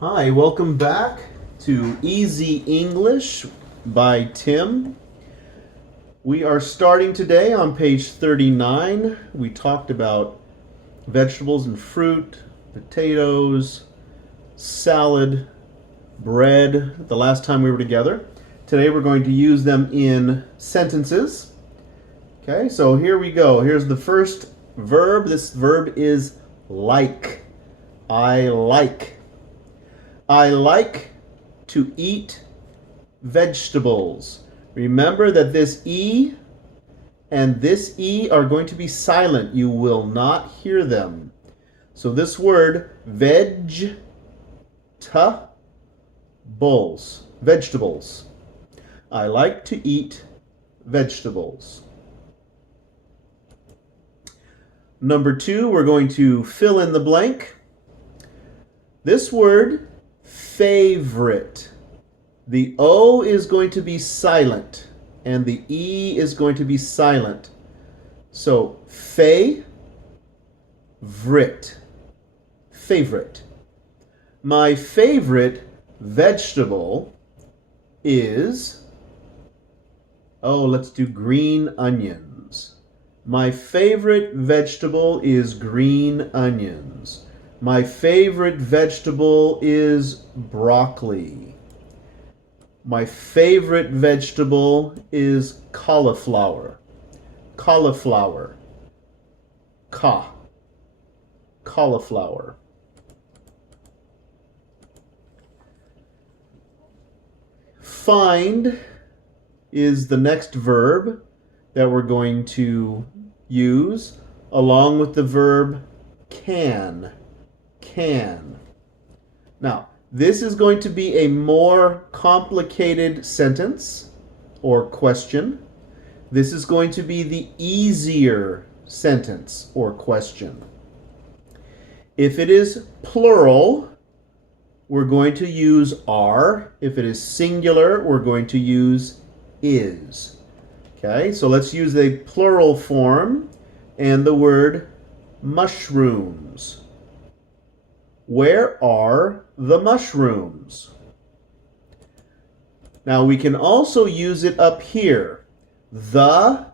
Hi, welcome back to Easy English by Tim. We are starting today on page 39. We talked about vegetables and fruit, potatoes, salad, bread the last time we were together. Today we're going to use them in sentences. Okay, so here we go. Here's the first verb. This verb is like. I like. I like to eat vegetables. Remember that this E and this E are going to be silent. You will not hear them. So this word, vegetables, vegetables. I like to eat vegetables. Number 2, we're going to fill in the blank. This word, favorite. The O is going to be silent and the E is going to be silent. So favorite. My favorite vegetable is, let's do green onions. My favorite vegetable is green onions. My favorite vegetable is broccoli. My favorite vegetable is cauliflower. Cauliflower. Cauliflower. Find is the next verb that we're going to use along with the verb can. Now, this is going to be a more complicated sentence or question. This is going to be the easier sentence or question. If it is plural, we're going to use are. If it is singular, we're going to use is. Okay, so let's use the plural form and the word mushrooms. Where are the mushrooms? Now we can also use it up here. The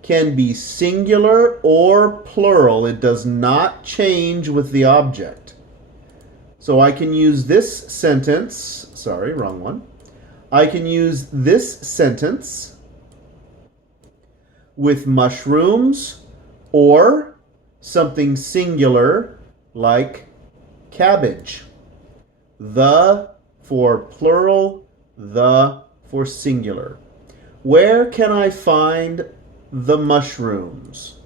can be singular or plural. It does not change with the object. So I can use this sentence, sorry, wrong one. I can use this sentence with mushrooms or something singular like cabbage. The for plural, the for singular. Where can I find the mushrooms?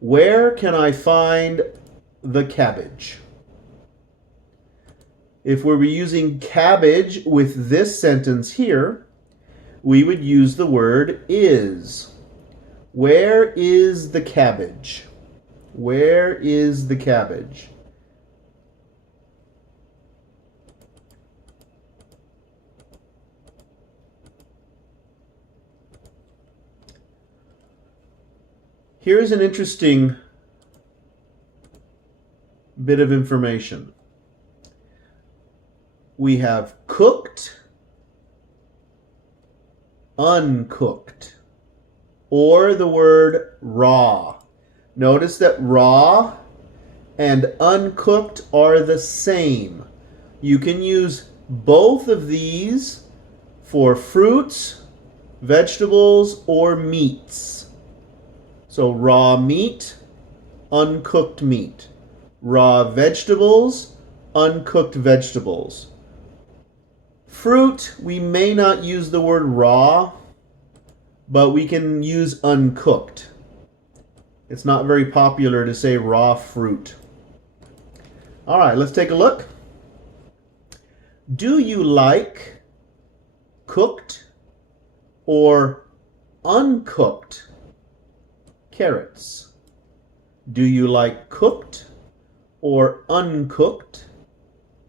Where can I find the cabbage? If we were using cabbage with this sentence here, we would use the word is. Where is the cabbage? Where is the cabbage? Here's an interesting bit of information. We have cooked, uncooked, or the word raw. Notice that raw and uncooked are the same. You can use both of these for fruits, vegetables, or meats. So raw meat, uncooked meat. Raw vegetables, uncooked vegetables. Fruit, we may not use the word raw, but we can use uncooked. It's not very popular to say raw fruit. All right, let's take a look. Do you like cooked or uncooked carrots? Do you like cooked or uncooked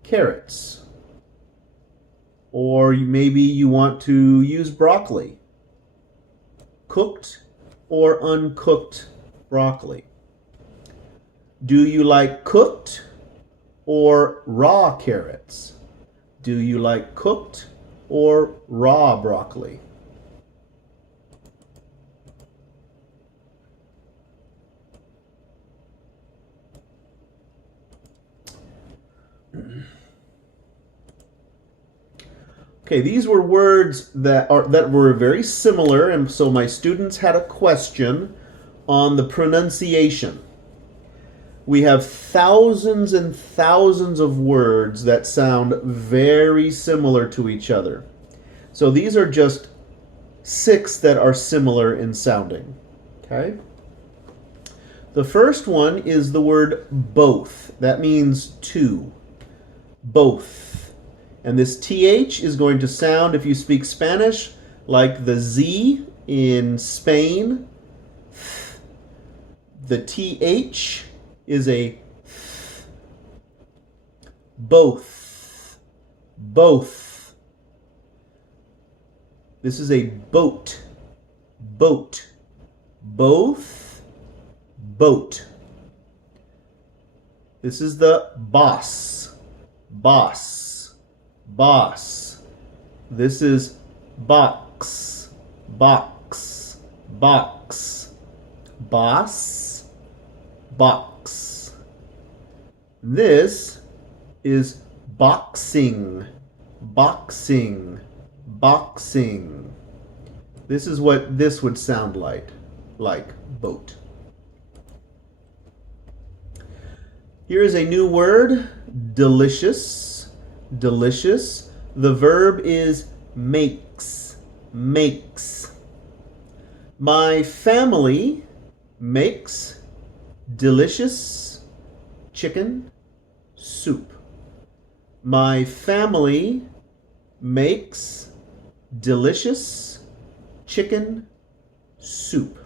carrots? Or maybe you want to use broccoli. Cooked or uncooked broccoli? Do you like cooked or raw carrots? Do you like cooked or raw broccoli? Okay, these were words that were very similar, and so my students had a question on the pronunciation. We have thousands and thousands of words that sound very similar to each other. So these are just 6 that are similar in sounding. Okay? The first one is the word both. That means two. Both. And this TH is going to sound, if you speak Spanish, like the Z in Spain. The TH is a both. Both. This is a boat. Boat. Both. Boat. This is the boss. Boss. Boss. This is box. Box. Box. Boss. Box. This is boxing. Boxing. Boxing. This is what this would sound like boat. Here is a new word, delicious. Delicious. The verb is makes. Makes. My family makes delicious chicken soup. My family makes delicious chicken soup.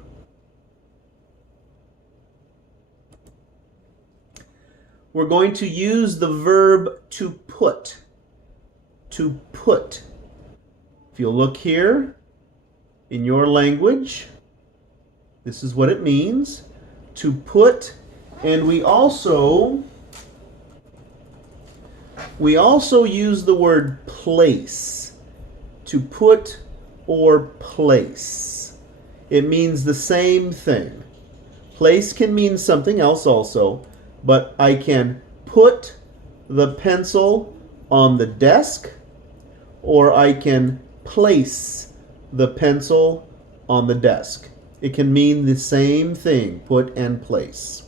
We're going to use the verb to put. To put. If you'll look here in your language, this is what it means. To put, and we also use the word place. To put or place. It means the same thing. Place can mean something else also. But I can put the pencil on the desk, or I can place the pencil on the desk. It can mean the same thing, put and place.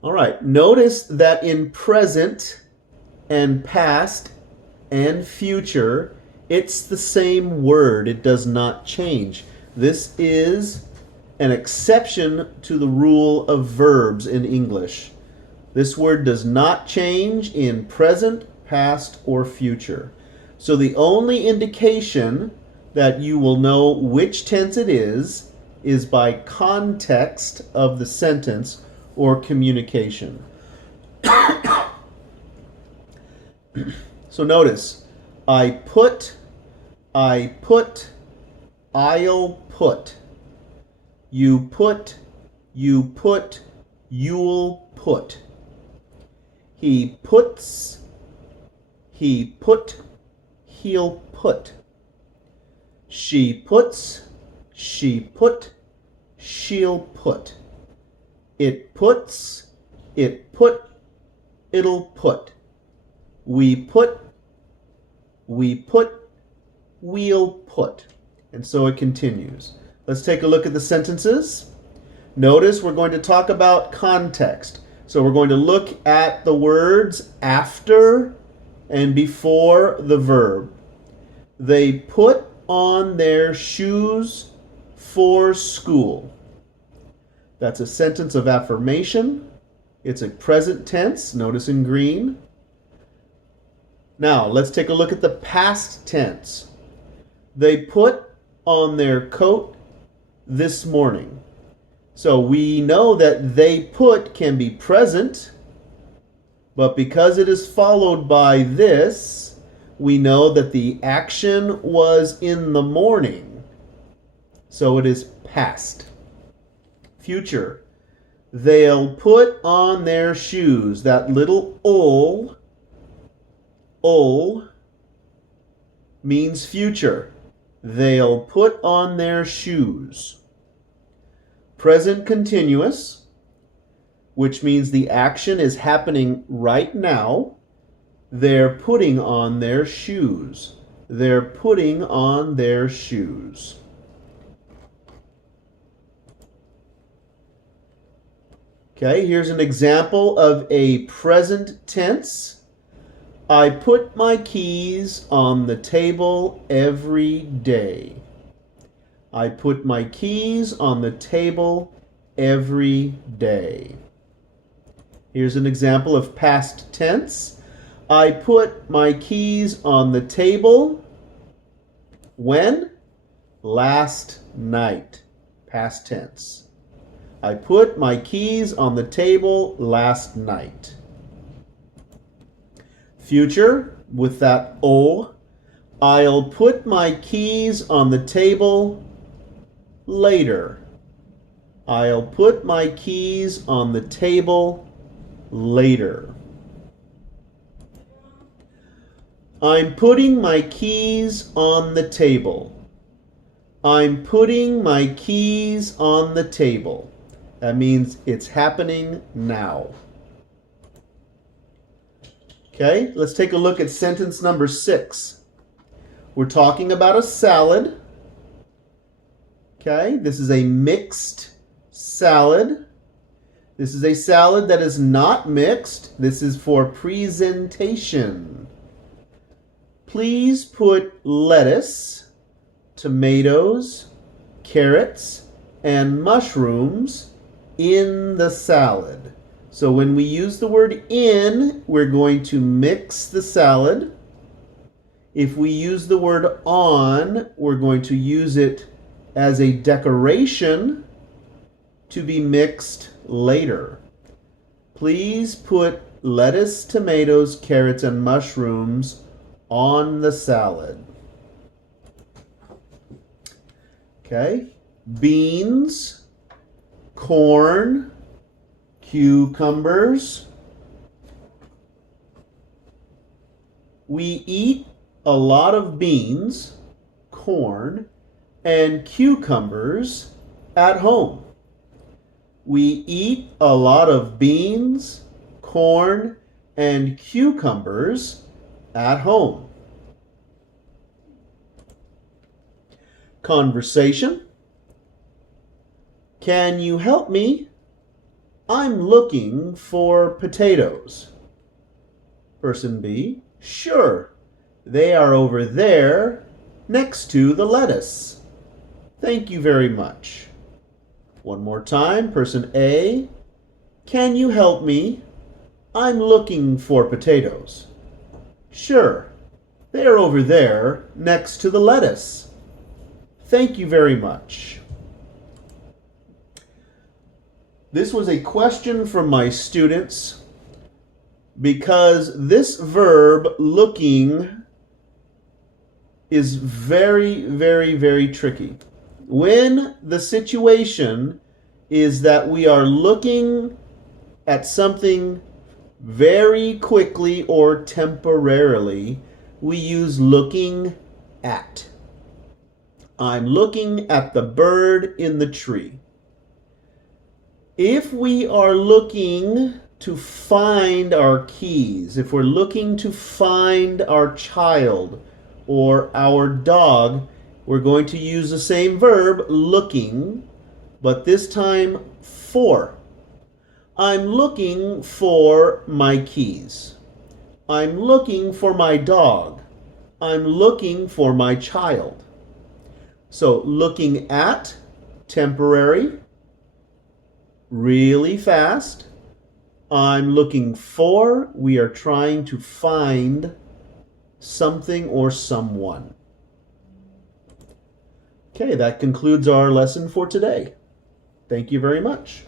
All right, notice that in present and past and future, it's the same word. It does not change. This is an exception to the rule of verbs in English. This word does not change in present, past, or future. So the only indication that you will know which tense it is by context of the sentence or communication. So notice, I put, I'll put. You put, you'll put. He puts, he put, he'll put. She puts, she put, she'll put. It puts, it put, it'll put. We put, we'll put. And so it continues. Let's take a look at the sentences. Notice we're going to talk about context. So we're going to look at the words after and before the verb. They put on their shoes for school. That's a sentence of affirmation. It's a present tense, notice in green. Now, let's take a look at the past tense. They put on their coat this morning. So we know that they put can be present, but because it is followed by this, we know that the action was in the morning. So it is past. future. They'll put on their shoes. That little ol means future. They'll put on their shoes. Present continuous, which means the action is happening right now. They're putting on their shoes. They're putting on their shoes. Okay, here's an example of a present tense. I put my keys on the table every day. I put my keys on the table every day. Here's an example of past tense. I put my keys on the table when? Last night. Past tense. I put my keys on the table last night. Future, with that O, I'll put my keys on the table later. I'll put my keys on the table later. I'm putting my keys on the table. I'm putting my keys on the table. That means it's happening now. Okay, let's take a look at sentence number 6. We're talking about a salad. Okay, this is a mixed salad. This is a salad that is not mixed. This is for presentation. Please put lettuce, tomatoes, carrots, and mushrooms in the salad. So when we use the word in, we're going to mix the salad. If we use the word on, we're going to use it as a decoration to be mixed later. Please put lettuce, tomatoes, carrots, and mushrooms on the salad. Okay, beans, corn, cucumbers. We eat a lot of beans, corn, and cucumbers at home. We eat a lot of beans, corn, and cucumbers at home. Conversation. Can you help me? I'm looking for potatoes. Person B. Sure. They are over there next to the lettuce. Thank you very much. One more time. Person A. Can you help me? I'm looking for potatoes. Sure. They are over there next to the lettuce. Thank you very much. This was a question from my students because this verb, looking, is very, very, very tricky. When the situation is that we are looking at something very quickly or temporarily, we use looking at. I'm looking at the bird in the tree. If we are looking to find our keys, if we're looking to find our child or our dog, we're going to use the same verb, looking, but this time for. I'm looking for my keys. I'm looking for my dog. I'm looking for my child. So looking at, temporary, really fast. I'm looking for, we are trying to find something or someone. Okay, that concludes our lesson for today. Thank you very much.